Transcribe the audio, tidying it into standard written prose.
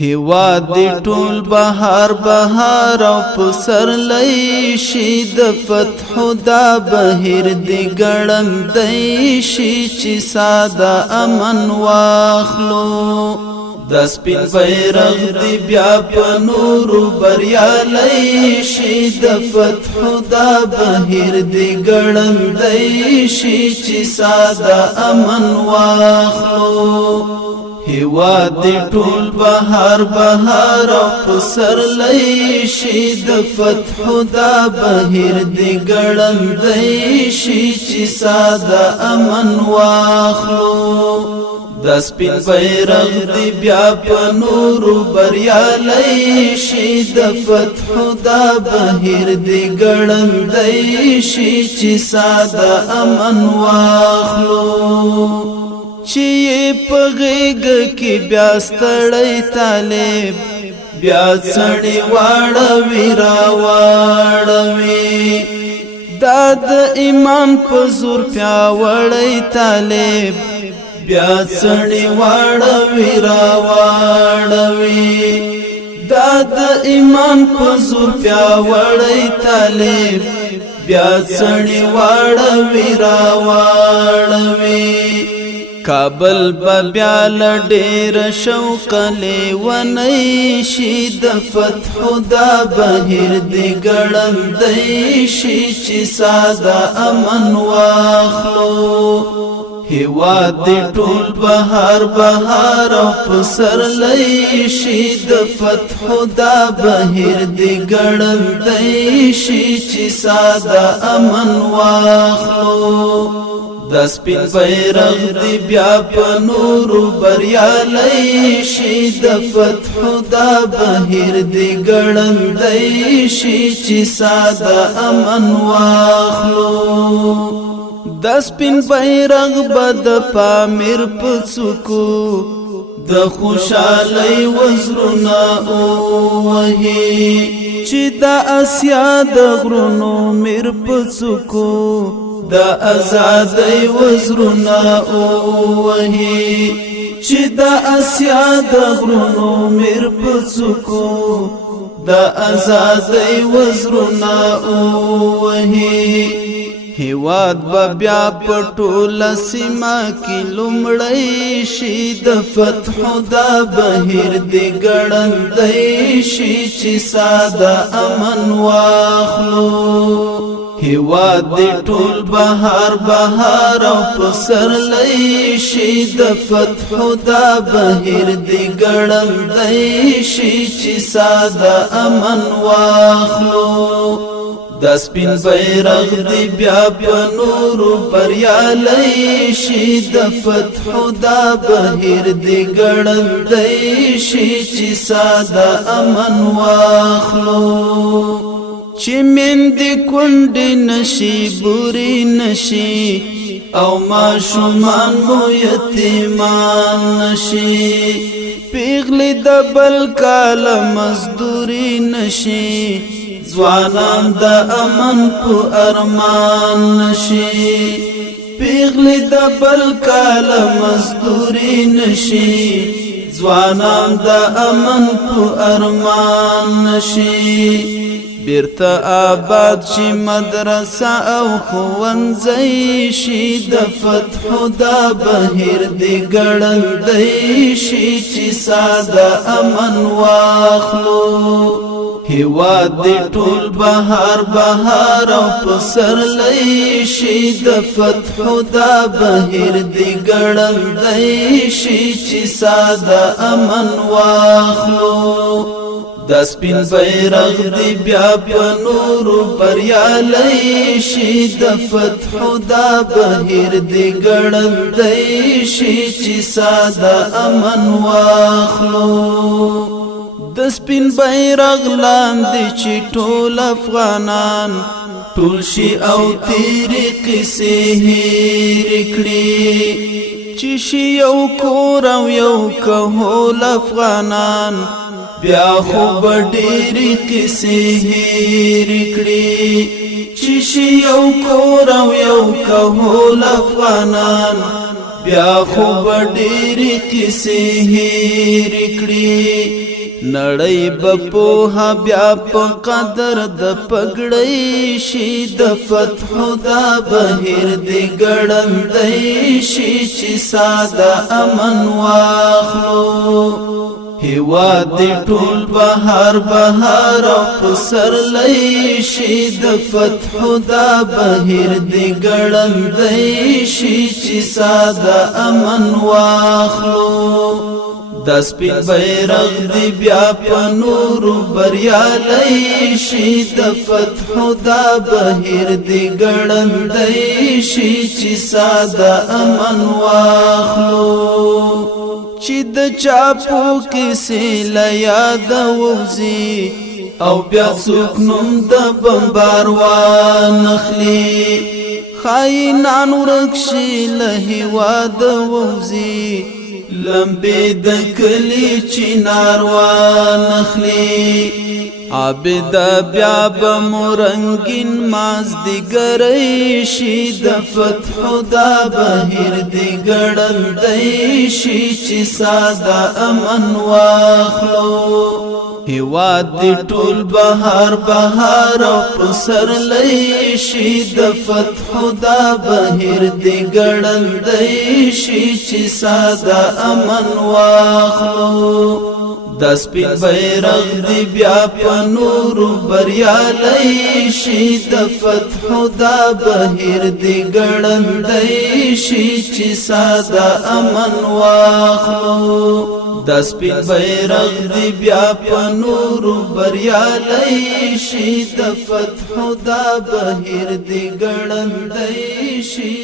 هیواد دی ټول بهار بهار او پسر لئی شي د فتح دا بهیر دی ګړندی شي چې ساده امن واخلو د سپین بیرغ دی بیا په نورو بریالی شي د فتح دا بهیر دی ګړندی شي چې ساده امن واخلو هیواد دی ټول بهار بهار او پسر لئی شي د فتح دا بهیر دی ګړندی شي چې ساده امن واخلو د سپین بیرغ دی بیا په نورو بریالی شي د فتح دا بهیر دی ګړندی شي چې ساده امن واخلو چی پغیگ کی بیا ستړی طالب بیا څړی واړوي را واړوي دا د ایمان په زور پیاوړی طالب بیا څړی واړوي را واړوي دا د ایمان په زور پیاوړی طالب بیا څړی واړوي را واړوي کابل بیا لډیر شوق لیونی شي د فتح دا بهیر دی ګړندی شي چې ساده امن واخلو هیواد دی ټول بهار بهار او پسر لئی شي د فتح دا بهیر دی ګړندی شي چې ساده امن واخلو د سپین بیرغ دی بیا په نورو بریالی شي د فتح دا بهیر دی ګړندی شي چې ساده امن واخلو د سپین بیرغ بد پامیر پڅکو د خوشالۍ وزرونه وهي چې د اسیا د غرونو میر پڅکو د آزادۍ وزرونه وهي چې د اسیا د غرونو میر پڅکو د آزادۍ وزرونه وهي هیواد بیا په ټوله سیمه کې لومړی شي د فتح دا بهیر دی ګړندی شي چې ساده امن واخلو هیواد دی ټول بهار بهار او پسر لئی شي د فتح دا بهیر دی ګړندی شي چې ساده امن واخلو د سپین بیرغ دی بیا په نورو بریالی شي د فتح دا بهیر دی ګړندی شي چې ساده امن واخلو چې مندې کونډې نشي بوري نشي او ماشومان مو یتیمان نشي پیغلې د بل کال مزدوري نشي ځوانان د امن په ارمان نشي پیغلې د بل کال مزدوري نشي ځوانان د امن په ارمان نشي بیرته آباد شي مدرسه او ښوونځی شي د فتح دا بهیر دی ګړندی شي چې ساده امن واخلو هیواد دی ټول بهار بهار او پسر لئی شي د فتح دا بهیر دی ګړندی شي چې ساده امن واخلو د سپین بیرغ دی بیا په نورو بریالی شي د فتح دا بهیر دی ګړندی شي چې ساده امن واخلو د سپین بیرغ لاندې چې ټول افغانان ټول شي او تیرې قصې هېرې کړي چې شي یو کور او یو کهول افغانان بیا خو ډېرې قصې هېرې کړي چې شي یو کور او یو کهول افغانان بیا خو ډېرې قصې هېرې کړي نړۍ به پوهه بیا په قدر د پګړۍ شي د فتحو دا بهیر دې ګړندی شي چې ساده امن واخلو هیواد دې ټول بهار بهار او پسرلی شي د فتحو دا بهیر دې ګړندی شي چې ساده امن واخلو د سپین بیرغ دی بیا په نورو بریالی شي د فتحو دا بهیر دی ګړندی شي چې ساده امن واخلو چې د چاپو کیسې له یاده ووځي او بیا څوک نوم د بمبار وانخلي خاینان ورک شي له هېواده ووځي لمبې د کلی چینار وانخلي عابده بیا به مو رنګین مازدیګری شي د فتحو دا بهیر دې ګړندی شي چې ساده امن واخلو هیواد دې ټول بهار بهار او پسرلی شي د فتحو دا بهیر دې ګړندی شي چې ساده امن واخلو د سپین بیرغ دی بیا په نورو بریالی شي د فتحو دا بهیر دی ګړندی شي چې ساده امن واخلو د سپین بیرغ دی بیا په نورو بریالی شي د فتحو دا بهیر دی ګړندی شي